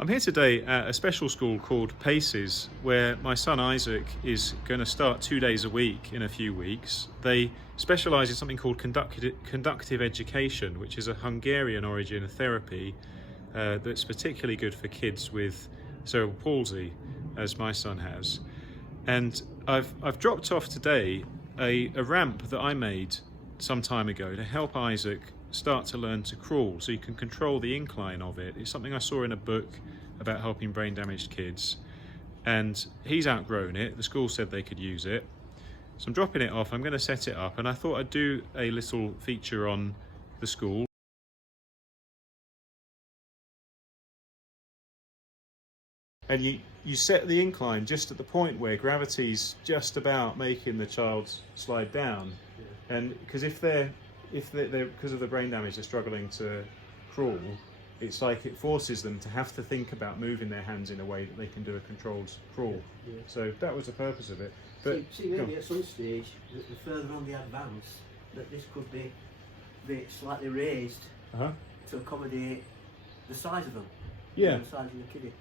I'm here today at a special school called Paces, where my son Isaac is going to start 2 days a week in a few weeks. They specialise in something called conductive education, which is a Hungarian origin therapy that's particularly good for kids with cerebral palsy, as my son has. And I've dropped off today a ramp that I made some time ago to help Isaac start to learn to crawl, so you can control the incline of it. It's something I saw in a book about helping brain damaged kids, and he's outgrown it. The school said they could use it, so I'm dropping it off. I'm going to set it up, and I thought I'd do a little feature on the school. And you set the incline just at the point where gravity's just about making the child slide down. Yeah. And because if they're because of the brain damage, they're struggling to crawl, it's like it forces them to have to think about moving their hands in a way that they can do a controlled crawl. Yeah. So that was the purpose of it. But see maybe at some stage, the further on the advance, that this could be slightly raised to accommodate the size of them. Yeah. The size of the kiddie.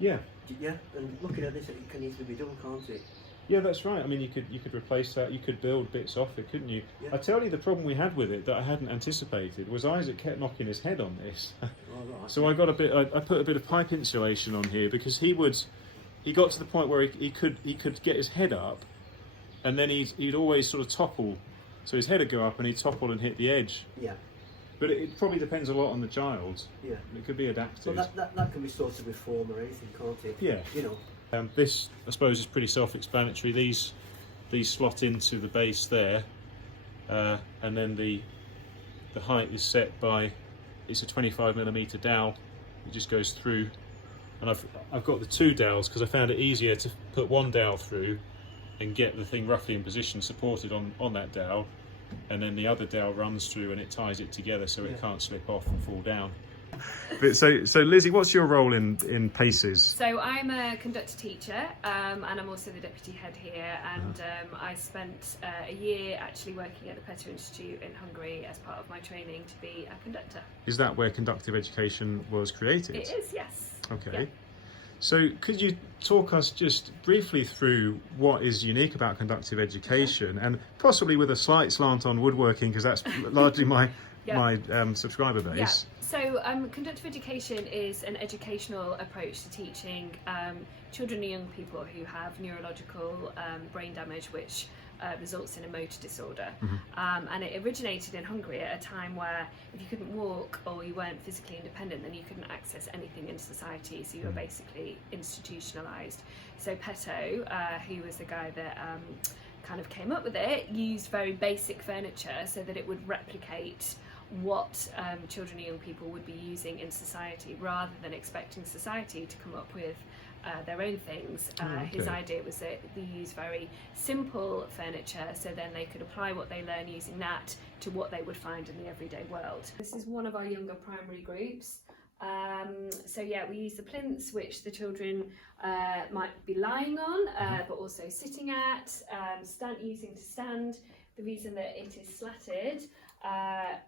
Yeah. Yeah, and looking at this, it can easily be done, can't it? Yeah, that's right. I mean, you could replace that. You could build bits off it, couldn't you? Yeah. I tell you, the problem we had with it that I hadn't anticipated was Isaac kept knocking his head on this. Oh, right. So I put a bit of pipe insulation on here, because he got to the point where he could get his head up, and then he'd always sort of topple. So his head would go up and he'd topple and hit the edge. Yeah. But it probably depends a lot on the child. Yeah. It could be adapted. Well, that can be sorted with form or anything, can't it? Yeah. You know. This, I suppose, is pretty self-explanatory. These slot into the base there, and then the height is set by, it's a 25mm dowel. It just goes through, and I've got the two dowels because I found it easier to put one dowel through and get the thing roughly in position, supported on that dowel, and then the other dowel runs through and it ties it together so it can't slip off and fall down. But so Lizzie, what's your role in Paces? So I'm a conductor teacher, and I'm also the deputy head here, and I spent a year actually working at the Petter Institute in Hungary as part of my training to be a conductor. Is that where conductive education was created? It is, yes. Okay. Yeah. So could you talk us just briefly through what is unique about conductive education, and possibly with a slight slant on woodworking, because that's largely my subscriber base. Yeah. So conductive education is an educational approach to teaching children and young people who have neurological brain damage, which results in a motor disorder. And it originated in Hungary at a time where if you couldn't walk or you weren't physically independent, then you couldn't access anything in society, so you were basically institutionalized. So Petto, who was the guy that kind of came up with it, used very basic furniture so that it would replicate what children and young people would be using in society, rather than expecting society to come up with their own things. His idea was that they use very simple furniture, so then they could apply what they learn using that to what they would find in the everyday world. This is one of our younger primary groups. So yeah, we use the plinths, which the children might be lying on, but also sitting at, using to stand. The reason that it is slatted,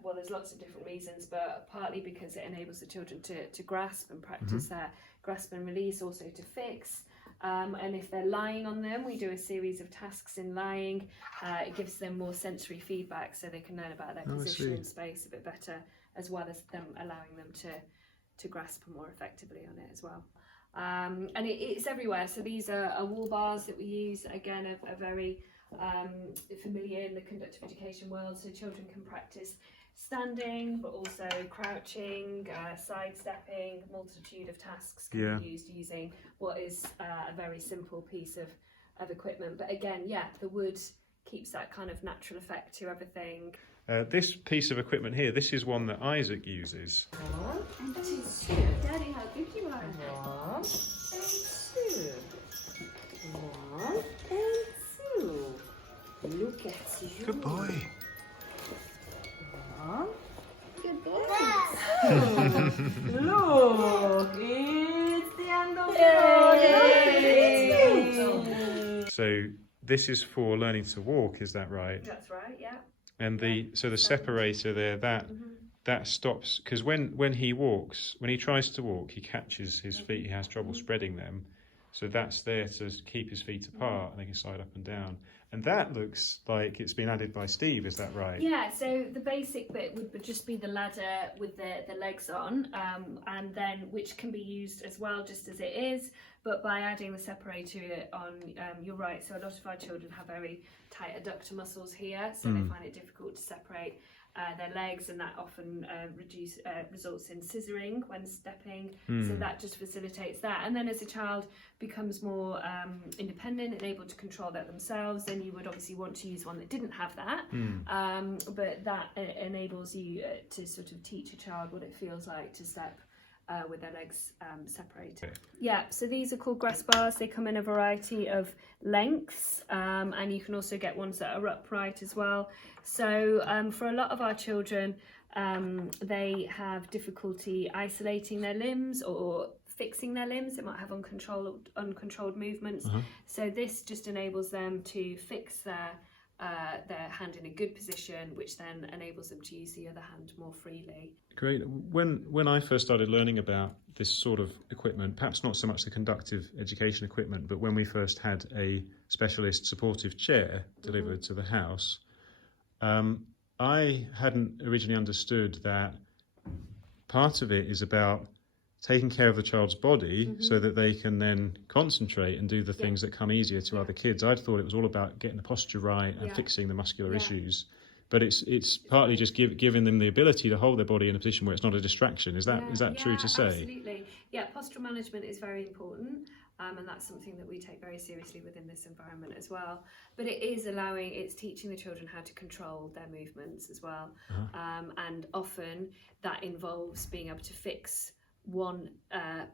well, there's lots of different reasons, but partly because it enables the children to grasp and practice their grasp and release, also to fix. And if they're lying on them, we do a series of tasks in lying. It gives them more sensory feedback, so they can learn about their position in space a bit better, as well as them allowing them to grasp more effectively on it as well. And it's everywhere. So these are wall bars that we use, again, are very familiar in the conductive education world, so children can practice standing, but also crouching, sidestepping. A multitude of tasks can be used using what is a very simple piece of equipment. But again, the wood keeps that kind of natural effect to everything. This piece of equipment here, this is one that Isaac uses. 1 and 2. Daddy, how good you are. 1 and 2. 1 and 2. Look at you. Good boy. 1. Good boy. Look, it's the end of the road. So this is for learning to walk, is that right? That's right, yeah. And the separator there, that stops, because when he walks, when he tries to walk, he catches his feet, he has trouble spreading them. So that's there to keep his feet apart and they can slide up and down. And that looks like it's been added by Steve, is that right? Yeah, so the basic bit would just be the ladder with the legs on, and then which can be used as well just as it is, but by adding the separator on, you're right, so a lot of our children have very tight adductor muscles here, so they find it difficult to separate their legs, and that often results in scissoring when stepping, so that just facilitates that. And then as a child becomes more independent and able to control that themselves, then you would obviously want to use one that didn't have that, but that enables you to sort of teach a child what it feels like to step with their legs separated. Yeah, so these are called grass bars. They come in a variety of lengths, and you can also get ones that are upright as well. So for a lot of our children, they have difficulty isolating their limbs or fixing their limbs. They might have uncontrolled movements. So this just enables them to fix their hand in a good position, which then enables them to use the other hand more freely. Great. When I first started learning about this sort of equipment, perhaps not so much the conductive education equipment, but when we first had a specialist supportive chair delivered to the house, I hadn't originally understood that part of it is about taking care of the child's body so that they can then concentrate and do the things that come easier to other kids. I'd thought it was all about getting the posture right and fixing the muscular issues, but it's partly just giving them the ability to hold their body in a position where it's not a distraction. Is that true to say? Absolutely. Yeah, postural management is very important, and that's something that we take very seriously within this environment as well. But it's teaching the children how to control their movements as well, and often that involves being able to fix one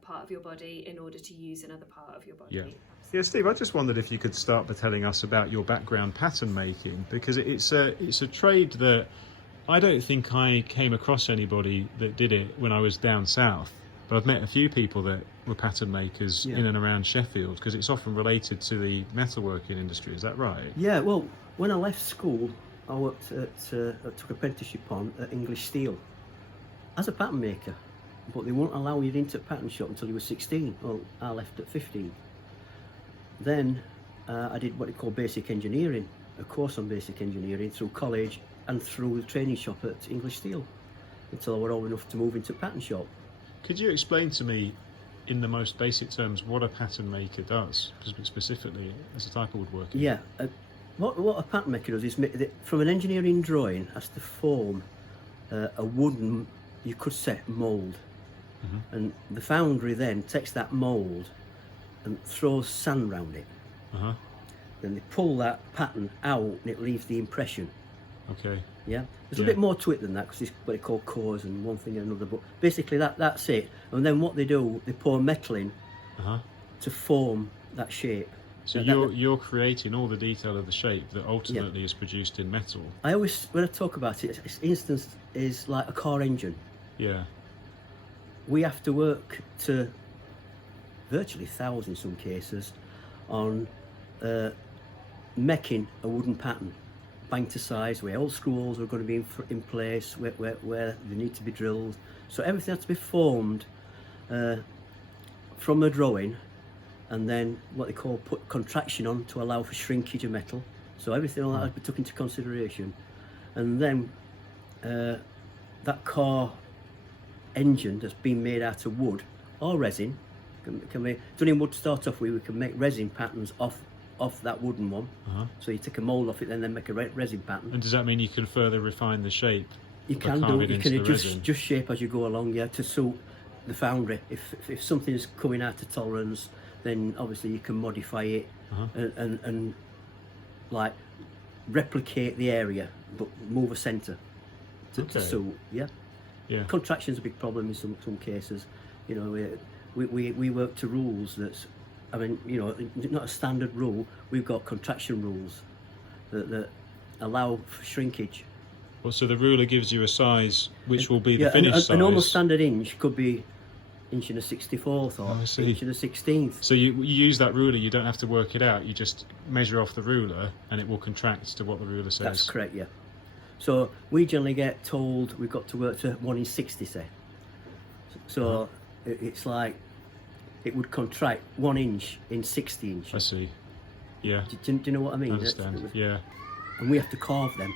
part of your body in order to use another part of your body. Yeah, Steve, I just wondered if you could start by telling us about your background pattern making, because it's a trade that I don't think I came across anybody that did it when I was down south, but I've met a few people that were pattern makers in and around Sheffield, because it's often related to the metalworking industry. Is that right? Yeah, well, when I left school, I worked took apprenticeship on at English Steel as a pattern maker. But they won't allow you into a pattern shop until you were 16. Well, I left at 15. Then I did what they call basic engineering, a course on basic engineering through college and through the training shop at English Steel until I was old enough to move into a pattern shop. Could you explain to me in the most basic terms what a pattern maker does, specifically as a type of woodworking? Yeah, what a pattern maker does is from an engineering drawing has to form a wooden, you could say, mould. And the foundry then takes that mould and throws sand round it. Then they pull that pattern out and it leaves the impression. Okay. Yeah, there's a bit more to it than that, because it's what they call cores and one thing and another, but basically that's it. And then what they do, they pour metal in to form that shape. So you're creating all the detail of the shape that ultimately is produced in metal. I always, when I talk about it, it's instance is like a car engine. Yeah. We have to work to virtually thousands in some cases on making a wooden pattern, bang to size, where all screw holes are going to be in place, where they need to be drilled. So everything has to be formed from a drawing, and then what they call put contraction on to allow for shrinkage of metal. So everything all that has to be took into consideration. And then that car engine that's been made out of wood or resin can be done in wood to start off with. We can make resin patterns off that wooden one. So you take a mould off it and then make a resin pattern. And does that mean you can further refine the shape? You can do. You can just shape as you go along, to suit the foundry. If something's coming out of tolerance, then obviously you can modify it and like replicate the area but move a centre to suit. Yeah. Contraction's a big problem in some cases. You know, we work to rules that's, I mean, you know, not a standard rule. We've got contraction rules that allow for shrinkage. Well, so the ruler gives you a size which will be the finished size. An almost standard inch could be inch and a 64th or inch and a 16th. So you use that ruler, you don't have to work it out, you just measure off the ruler and it will contract to what the ruler says. That's correct, yeah. So we generally get told we've got to work to 1 in 60, say. So it's like it would contract 1 inch in 60 inches. I see. Yeah. Do you know what I mean? I understand. Yeah. And we have to carve them.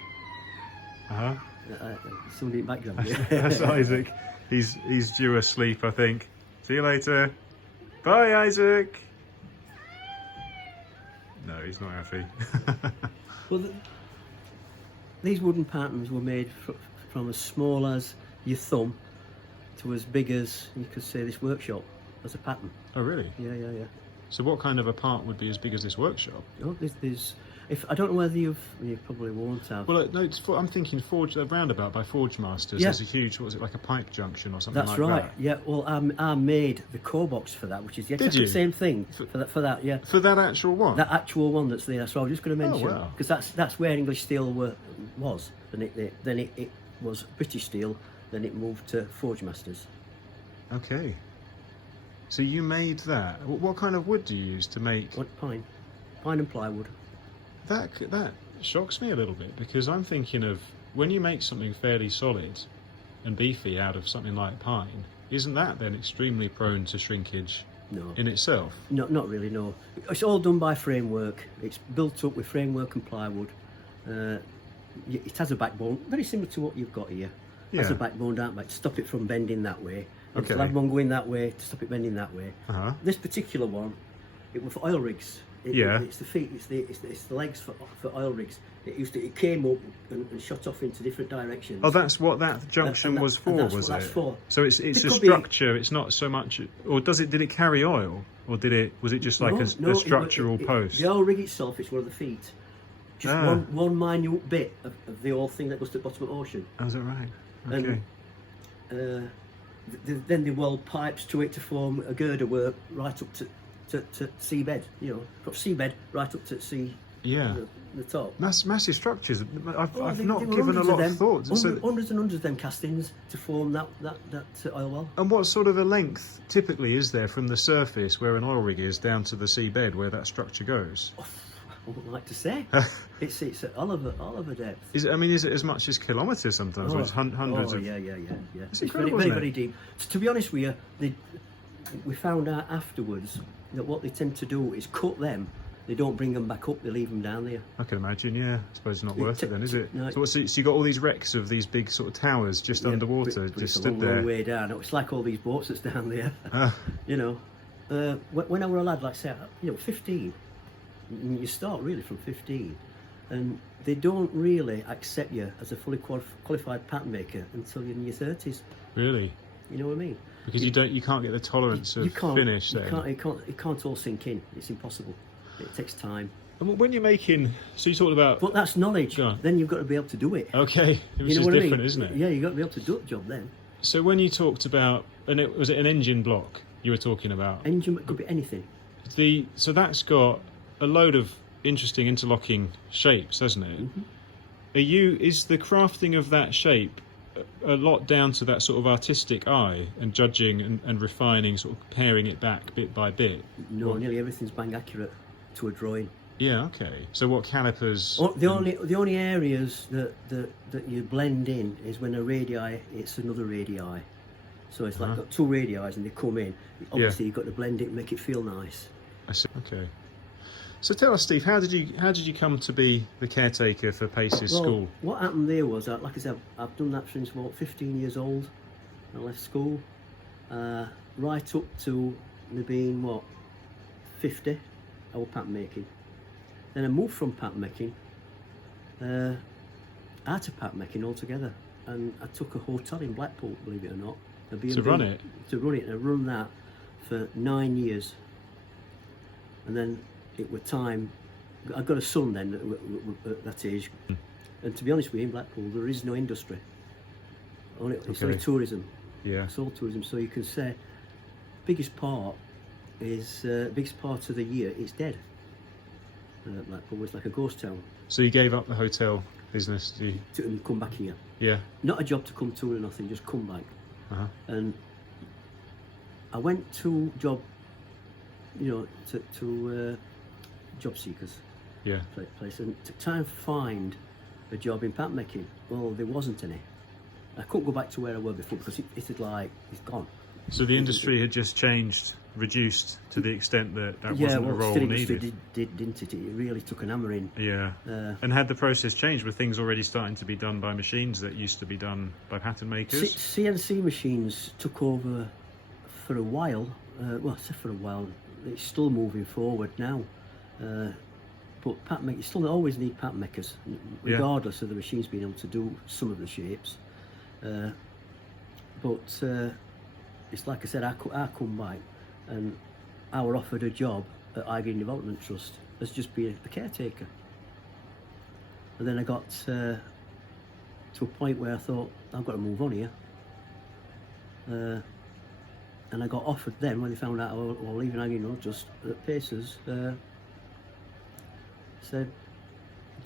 Somebody in the background. That's Isaac. He's due a sleep, I think. See you later. Bye, Isaac. No, he's not happy. Well, these wooden patterns were made from as small as your thumb to as big as, you could say, this workshop as a pattern. Oh, really? Yeah. So what kind of a part would be as big as this workshop? Oh, there's if I don't know whether you probably won't have. Well, no, I'm thinking roundabout by Forgemasters. Yeah. There's a huge, what was it, like a pipe junction or something That's like right. that? Yeah. Well, I made the core box for that, which is the exact same thing for that. Yeah. For that actual one? That actual one that's there. So I was just going to mention, wow. because that's where English steel was. Then it was British steel. Then it moved to Forgemasters. Okay. So you made that. What kind of wood do you use to make? Pine and plywood. That shocks me a little bit, because I'm thinking of when you make something fairly solid and beefy out of something like pine, isn't that then extremely prone to shrinkage? No. In itself? No, not really, no. It's all done by framework. It's built up with framework and plywood. It has a backbone, very similar to what you've got here. It has a backbone, don't it, to stop it from bending that way. And Okay. to have one going that way to stop it bending that way. This particular one, it was for oil rigs. It's the feet, it's the legs for oil rigs. It came up and shot off into different directions. Oh, that's what that junction was for, that's was what it? that's for. So it's a structure. It's not so much, or did it carry oil, or was it just like a structural post? The oil rig itself is one of the feet. Just one minute bit of the oil thing that goes to the bottom of the ocean. Oh, is that right? Okay. And then they weld pipes to it to form a girder work right up to seabed. From seabed right up to sea. Yeah. The top. Massive structures. I've not They were given a lot them, of thought. Hundreds and hundreds of them castings to form that oil well. And what sort of a length typically is there from the surface where an oil rig is down to the seabed where that structure goes? I wouldn't like to say. It's at Oliver depth. Is it as much as kilometres sometimes, or it's hundreds of? Yeah. It's It's incredible, very, isn't very it? deep. To be honest with you, we found out afterwards that what they tend to do is cut them. They don't bring them back up. They leave them down there. I can imagine. Yeah, I suppose it's not worth it then, is it? No. So you got all these wrecks of these big sort of towers just underwater, but just it's a stood there. long way down. It's like all these boats that's down there. When I were a lad, like I say, 15. You start really from 15, and they don't really accept you as a fully qualified pattern maker until you're in your 30s. Really? You know what I mean? Because you can't get the tolerance of finish then. It can't all sink in. It's impossible. It takes time. And when you're making, so you talked about. But that's knowledge. Then you've got to be able to do it. Okay, which is different, isn't it? Yeah, you've got to be able to do the job then. So when you talked about, was it an engine block you were talking about? Engine could be anything. So that's got a load of interesting interlocking shapes, hasn't it? Mm-hmm. Is the crafting of that shape a lot down to that sort of artistic eye and judging and refining, sort of paring it back bit by bit? No, nearly everything's bang accurate to a drawing. Yeah, okay. So what calipers? The only areas that you blend in is when a radii it's another radii. So it's like got two radii and they come in. Obviously you've got to blend it and make it feel nice. I see. Okay. So tell us, Steve, how did you come to be the caretaker for Pace's school? What happened there was, like I said, I've done that since about 15 years old. I left school, right up to me being 50. I was pattern making. Then I moved from pattern making out of pattern making altogether, and I took a hotel in Blackpool, believe it or not. To run it, and I run that for 9 years, and then it was time. I got a son then at that age, and to be honest with you, in Blackpool there is no industry. It's only tourism. Yeah, it's all tourism. So you can say, biggest part of the year it's dead. Blackpool was like a ghost town. So you gave up the hotel business to come back here. Yeah. Not a job to come to or nothing, just come back. And I went to job, to job seekers. Yeah. Place and to try and find a job in pattern making. Well, there wasn't any. I couldn't go back to where I were before because it's like it's gone. So the industry had just changed, reduced to the extent that wasn't a role still needed. Didn't it? It really took an hammering. Yeah. And had the process changed? Were things already starting to be done by machines that used to be done by pattern makers? CNC machines took over for a while. Well, I say for a while. It's still moving forward now. But pattern makers, you still always need pattern makers, regardless of the machines being able to do some of the shapes. But it's like I said, I come by and I were offered a job at Green Development Trust as just being a caretaker. And then I got to a point where I thought, I've got to move on here. And I got offered then, when they found out I was leaving Green Development Trust at Pacers, said,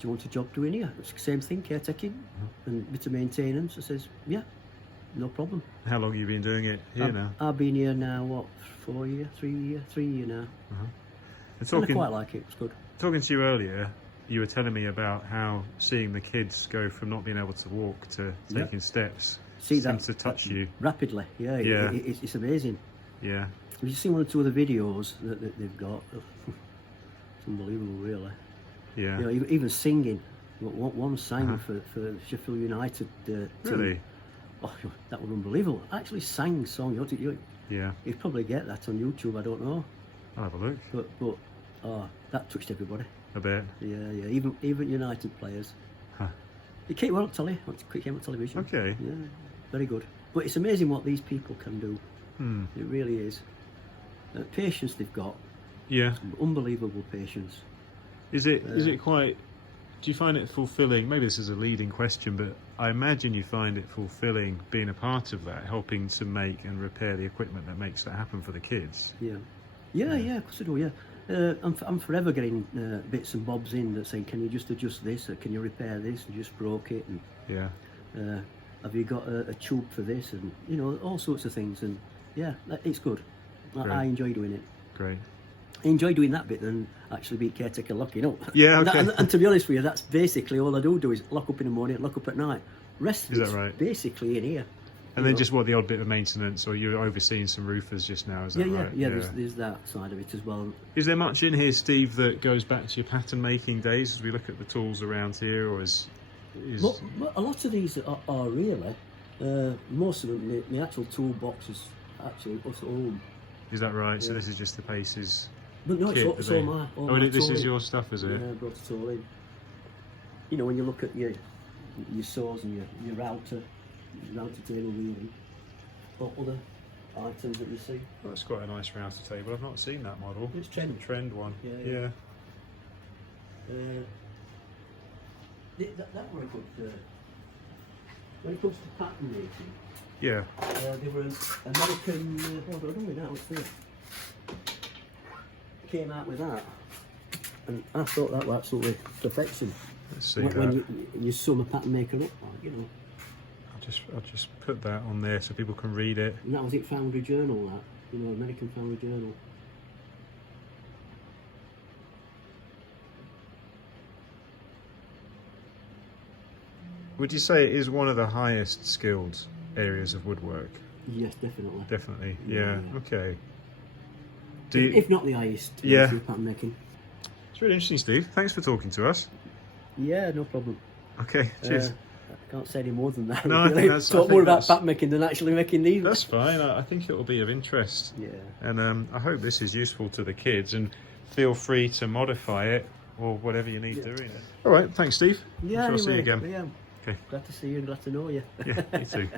do you want a job doing here? It's the same thing, caretaking and bit of maintenance. I says, yeah, no problem. How long have you been doing it here now? I've been here now, what, 4 years, 3 years now. And I quite like it, it's good. Talking to you earlier, you were telling me about how seeing the kids go from not being able to walk to taking steps seems to touch you. Rapidly, it's amazing. Yeah. Have you seen one or two of the videos that they've got? It's unbelievable, really. Yeah. You know, even singing. One sang for Sheffield United. Really? Oh, that was unbelievable. Actually sang song. You'd probably get that on YouTube. I don't know. I'll have a look. But that touched everybody. I bet. Yeah. Even United players. Huh. It came on telly. It came on television. Okay. Yeah, very good. But it's amazing what these people can do. It really is. Patience they've got. Yeah. Unbelievable patience. Is it quite? Do you find it fulfilling? Maybe this is a leading question, but I imagine you find it fulfilling being a part of that, helping to make and repair the equipment that makes that happen for the kids. Yeah, of course I do. Yeah, I'm forever getting bits and bobs in that saying, can you just adjust this, or can you repair this? You just broke it, and have you got a tube for this, and you know, all sorts of things. And yeah, it's good. I enjoy doing it. Great. I enjoy doing that bit than actually be caretaker locking up. Yeah, okay. And to be honest with you, that's basically all I do is lock up in the morning, lock up at night. Rest of it's basically in here. And then just the odd bit of maintenance, or you're overseeing some roofers just now, is that right? Yeah, there's that side of it as well. Is there much in here, Steve, that goes back to your pattern making days as we look at the tools around here, or is... Well, a lot of these are really, most of them, the actual toolbox is actually us at home. Is that right? Yeah. So this is just the Paces... But no, it's all my this is your stuff, is it? Yeah, I brought it all in. You know, when you look at your saws and your router table really, or other items that you see. Well, that's quite a nice router table. I've not seen that model. It's trend one. Yeah. That were a good. When it comes to pattern making. Yeah. They were an American. Hold on, I don't know now. It's there. Came out with that, and I thought that was absolutely perfection. Let's see when you sum a pattern maker up, you know. I'll just put that on there so people can read it. And that was it, Foundry Journal, that, you know, American Foundry Journal. Would you say it is one of the highest skilled areas of woodwork? Yes, definitely. Definitely, yeah. Okay. If not the highest, pattern making. It's really interesting, Steve. Thanks for talking to us. Yeah, no problem. Okay, cheers. I can't say any more than that. No, really. I think talk more about pattern making than actually making these. That's fine. I think it will be of interest. Yeah. And I hope this is useful to the kids, and feel free to modify it or whatever you need doing it. All right, thanks, Steve. Yeah, I'll see you again. Yeah. Okay. Glad to see you and glad to know you. Yeah, me too.